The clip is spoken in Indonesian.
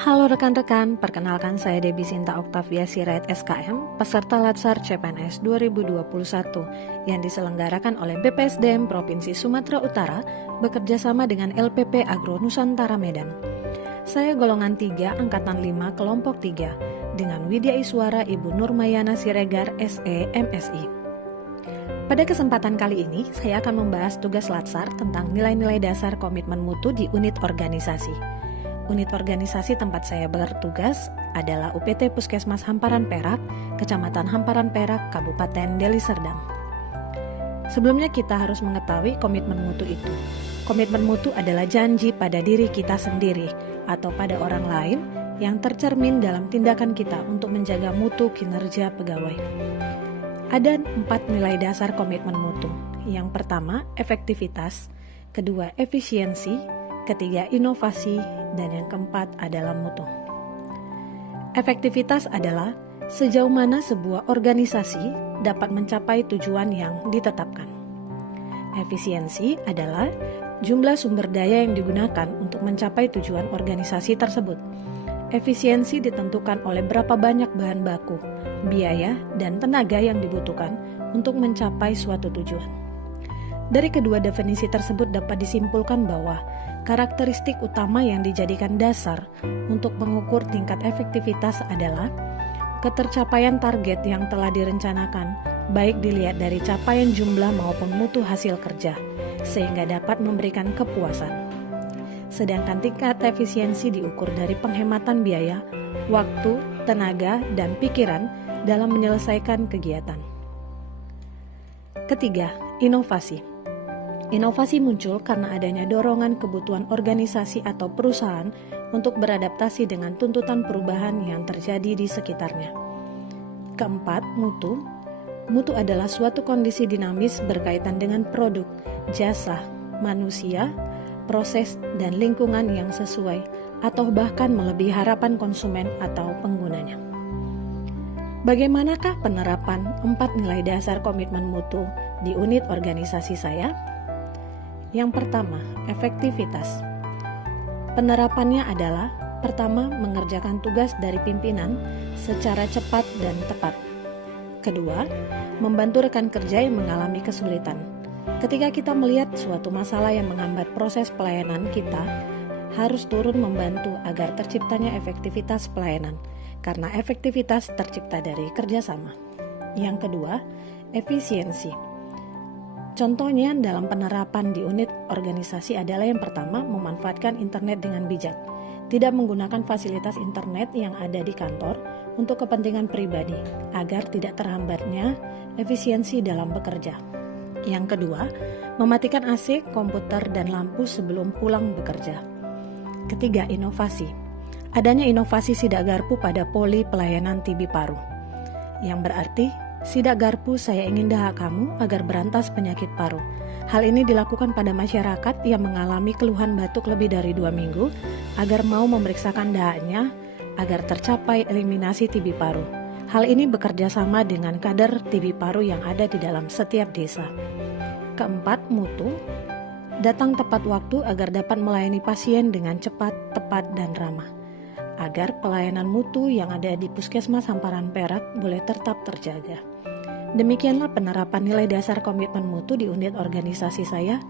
Halo rekan-rekan, perkenalkan saya Debbie Sinta Oktavia Sirait SKM, peserta Latsar CPNS 2021 yang diselenggarakan oleh BPSDM Provinsi Sumatera Utara bekerjasama dengan LPP Agro Nusantara Medan. Saya golongan 3 Angkatan 5 Kelompok 3 dengan Widya Iswara Ibu Nurmayana Siregar SE MSI. Pada kesempatan kali ini, saya akan membahas tugas Latsar tentang nilai-nilai dasar komitmen mutu di unit organisasi. Unit organisasi tempat saya bertugas adalah UPT Puskesmas Hamparan Perak, Kecamatan Hamparan Perak, Kabupaten Deli Serdang. Sebelumnya kita harus mengetahui komitmen mutu itu. Komitmen mutu adalah janji pada diri kita sendiri atau pada orang lain yang tercermin dalam tindakan kita untuk menjaga mutu kinerja pegawai. Ada 4 nilai dasar komitmen mutu. Yang pertama, efektivitas, kedua, efisiensi, ketiga, inovasi, dan yang keempat adalah mutu. Efektivitas adalah sejauh mana sebuah organisasi dapat mencapai tujuan yang ditetapkan. Efisiensi adalah jumlah sumber daya yang digunakan untuk mencapai tujuan organisasi tersebut. Efisiensi ditentukan oleh berapa banyak bahan baku, biaya, dan tenaga yang dibutuhkan untuk mencapai suatu tujuan. Dari kedua definisi tersebut dapat disimpulkan bahwa karakteristik utama yang dijadikan dasar untuk mengukur tingkat efektivitas adalah ketercapaian target yang telah direncanakan, baik dilihat dari capaian jumlah maupun mutu hasil kerja, sehingga dapat memberikan kepuasan. Sedangkan tingkat efisiensi diukur dari penghematan biaya, waktu, tenaga, dan pikiran dalam menyelesaikan kegiatan. Ketiga, inovasi. Inovasi muncul karena adanya dorongan kebutuhan organisasi atau perusahaan untuk beradaptasi dengan tuntutan perubahan yang terjadi di sekitarnya. Keempat, mutu. Mutu adalah suatu kondisi dinamis berkaitan dengan produk, jasa, manusia, proses, dan lingkungan yang sesuai atau bahkan melebihi harapan konsumen atau penggunanya. Bagaimanakah penerapan 4 nilai dasar komitmen mutu di unit organisasi saya? Yang pertama, efektivitas. Penerapannya adalah pertama, mengerjakan tugas dari pimpinan secara cepat dan tepat. Kedua, membantu rekan kerja yang mengalami kesulitan. Ketika kita melihat suatu masalah yang menghambat proses pelayanan kita, harus turun membantu agar terciptanya efektivitas pelayanan, karena efektivitas tercipta dari kerjasama. Yang kedua, efisiensi. Contohnya dalam penerapan di unit organisasi adalah yang pertama, memanfaatkan internet dengan bijak. Tidak menggunakan fasilitas internet yang ada di kantor untuk kepentingan pribadi, agar tidak terhambatnya efisiensi dalam bekerja. Yang kedua, mematikan AC, komputer, dan lampu sebelum pulang bekerja. Ketiga, inovasi. Adanya inovasi sidak garpu pada poli pelayanan TB Paru. Yang berarti, sidak garpu saya ingin dahak kamu agar berantas penyakit paru. Hal ini dilakukan pada masyarakat yang mengalami keluhan batuk lebih dari 2 minggu agar mau memeriksakan dahaknya agar tercapai eliminasi TB paru. Hal ini bekerja sama dengan kader TB paru yang ada di dalam setiap desa. Keempat, mutu. Datang tepat waktu agar dapat melayani pasien dengan cepat, tepat, dan ramah. Agar pelayanan mutu yang ada di Puskesmas Hamparan Perak boleh tetap terjaga. Demikianlah penerapan nilai dasar komitmen mutu di unit organisasi saya.